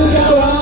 Let's go.